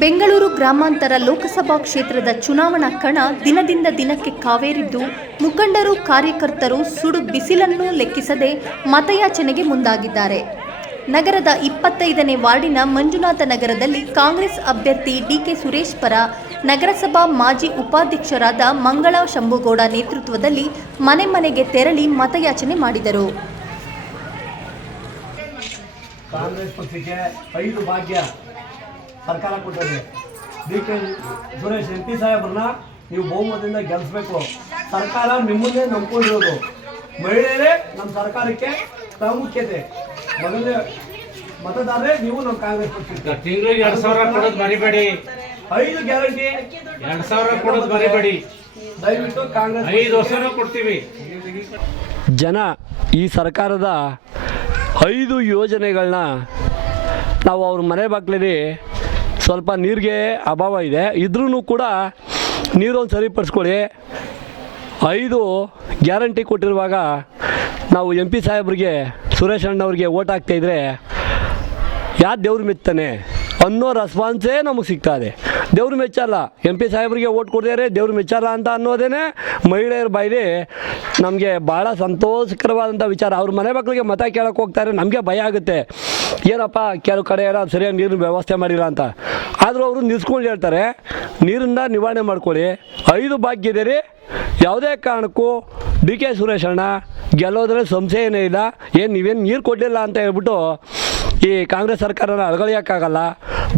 ಬೆಂಗಳೂರು ಗ್ರಾಮಾಂತರ ಲೋಕಸಭಾ ಕ್ಷೇತ್ರದ ಚುನಾವಣಾ ಕಣ ದಿನದಿಂದ ದಿನಕ್ಕೆ ಕಾವೇರಿದ್ದು, ಮುಖಂಡರು ಕಾರ್ಯಕರ್ತರು ಸುಡು ಬಿಸಿಲನ್ನು ಲೆಕ್ಕಿಸದೆ ಮತಯಾಚನೆಗೆ ಮುಂದಾಗಿದ್ದಾರೆ. ನಗರದ 25ನೇ ವಾರ್ಡಿನ ಮಂಜುನಾಥ ನಗರದಲ್ಲಿ ಕಾಂಗ್ರೆಸ್ ಅಭ್ಯರ್ಥಿ ಡಿಕೆ ಸುರೇಶ್ ಪರ ನಗರಸಭಾ ಮಾಜಿ ಉಪಾಧ್ಯಕ್ಷರಾದ ಮಂಗಳಾ ಶಂಭುಗೌಡ ನೇತೃತ್ವದಲ್ಲಿ ಮನೆ ಮನೆಗೆ ತೆರಳಿ ಮತಯಾಚನೆ ಮಾಡಿದರು. ಕಾಂಗ್ರೆಸ್ ಪಕ್ಷಕ್ಕೆ 5 ಭಾಗ್ಯ ಸರ್ಕಾರ ಕೊಟ್ಟಿದೆ. ಡಿಕೆ ಸುರೇಶ್ MP ಸಾಹೇಬ್ರನ್ನ ನೀವು ಬಹುಮತದಿಂದ ಗೆಲ್ಲಿಸಬೇಕು. ಸರ್ಕಾರ ನಿಮ್ಮನ್ನೇ ನಂಬ್ಕೊಂಡಿರೋದು. ಮಹಿಳೆಯರೇ ನಮ್ಮ ಸರ್ಕಾರಕ್ಕೆ ಪ್ರಾಮುಖ್ಯತೆ. ಮೊದಲನೇ ಮತದಾರರೇ ನೀವು ನಮ್ಮ ಕಾಂಗ್ರೆಸ್ ಪಕ್ಷಕ್ಕೆ. ತಿಂಗಳಿಗೆ 2000 ಕೊಡೋದು ಮರಿಬೇಡಿ. 5 ಗ್ಯಾರಂಟಿ 2000 ಕೊಡೋದು ಮರಿಬೇಡಿ. ದಯವಿಟ್ಟು ಕಾಂಗ್ರೆಸ್ 5 ವರ್ಷನೂ ಕೊಡ್ತೀವಿ. ಜನ ಈ ಸರ್ಕಾರದ 5 ಯೋಜನೆಗಳನ್ನ ನಾವು ಅವ್ರ ಮನೆ ಬಾಗಿಲಲ್ಲಿ ಸ್ವಲ್ಪ ನೀರಿಗೆ ಅಭಾವ ಇದೆ, ಇದ್ರೂ ಕೂಡ ನೀರೊಂದು ಸರಿಪಡಿಸ್ಕೊಳ್ಳಿ. 5 ಗ್ಯಾರಂಟಿ ಕೊಟ್ಟಿರುವಾಗ ನಾವು MP ಸಾಹೇಬ್ರಿಗೆ ಸುರೇಶ್ ಅಣ್ಣವ್ರಿಗೆ ಓಟ್ ಹಾಕ್ತಾಯಿದ್ರೆ ಯಾವ ದೇವ್ರು ಮೆಚ್ತಾನೆ ಅನ್ನೋ ರೆಸ್ಪಾನ್ಸೇ ನಮಗೆ ಸಿಗ್ತಾ ಇದೆ. ದೇವ್ರು ಮೆಚ್ಚಲ್ಲ, MP ಸಾಹೇಬ್ರಿಗೆ ಓಟ್ ಕೊಡ್ತಾರೆ ದೇವ್ರು ಮೆಚ್ಚಲ್ಲ ಅಂತ ಅನ್ನೋದೇ ಮಹಿಳೆಯರ ಬಾಯಲ್ಲಿ ನಮಗೆ ಭಾಳ ಸಂತೋಷಕರವಾದಂಥ ವಿಚಾರ. ಅವ್ರ ಮನೆ ಮಕ್ಕಳಿಗೆ ಮತ ಕೇಳಕ್ಕೆ ಹೋಗ್ತಾರೆ, ನಮಗೆ ಭಯ ಆಗುತ್ತೆ, ಏನಪ್ಪ ಕೆಲವು ಕಡೆ ಎಲ್ಲ ಸರಿಯಾಗಿ ನೀರಿನ ವ್ಯವಸ್ಥೆ ಮಾಡಿಲ್ಲ ಅಂತ. ಆದರೂ ಅವರು ನಿಲ್ಸ್ಕೊಂಡು ಹೇಳ್ತಾರೆ ನೀರನ್ನ ನಿವಾರಣೆ ಮಾಡ್ಕೊಳ್ಳಿ. 5 ಭಾಗ್ಯ ಇದೆ ರೀ, ಯಾವುದೇ ಕಾರಣಕ್ಕೂ ಡಿಕೆ ಸುರೇಶ್ ಅಣ್ಣ ಗೆಲ್ಲೋದ್ರೆ ಸಂಶಯ ಏನೇ ಇಲ್ಲ. ನೀವೇನು ನೀರು ಕೊಡಲಿಲ್ಲ ಅಂತ ಹೇಳ್ಬಿಟ್ಟು ಈ ಕಾಂಗ್ರೆಸ್ ಸರ್ಕಾರನ ಅಳಗಳಿಯೋಕ್ಕಾಗಲ್ಲ.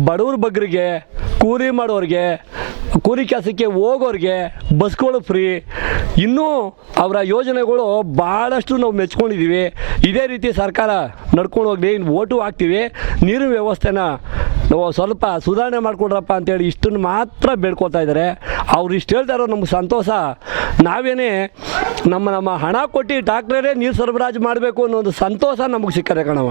ಬಡವ್ರ ಬಗ್ಗರಿಗೆ, ಕೂಲಿ ಮಾಡೋರಿಗೆ, ಕೂಲಿ ಕೆಲಸಕ್ಕೆ ಹೋಗೋರಿಗೆ ಬಸ್ಗಳು ಫ್ರೀ, ಇನ್ನೂ ಅವರ ಯೋಜನೆಗಳು ಭಾಳಷ್ಟು ನಾವು ಮೆಚ್ಕೊಂಡಿದ್ದೀವಿ. ಇದೇ ರೀತಿ ಸರ್ಕಾರ ನಡ್ಕೊಂಡು ಹೋಗಲಿ, ಓಟು ಹಾಕ್ತೀವಿ. ನೀರಿನ ವ್ಯವಸ್ಥೆನ ನಾವು ಸ್ವಲ್ಪ ಸುಧಾರಣೆ ಮಾಡಿಕೊಡ್ರಪ್ಪ ಅಂತೇಳಿ ಇಷ್ಟನ್ನು ಮಾತ್ರ ಬೇಡ್ಕೊಳ್ತಾ ಇದ್ದಾರೆ. ಅವ್ರು ಇಷ್ಟು ಹೇಳ್ತಾ ಇರೋ ನಮ್ಗೆ ಸಂತೋಷ. ನಾವೇನೇ ನಮ್ಮ ಹಣ ಕೊಟ್ಟು ಡಾಕ್ಟ್ರೇ ನೀರು ಸರಬರಾಜು ಮಾಡಬೇಕು ಅನ್ನೋ ಒಂದು ಸಂತೋಷ ನಮಗೆ ಸಿಕ್ಕರೆ ಕಣವ.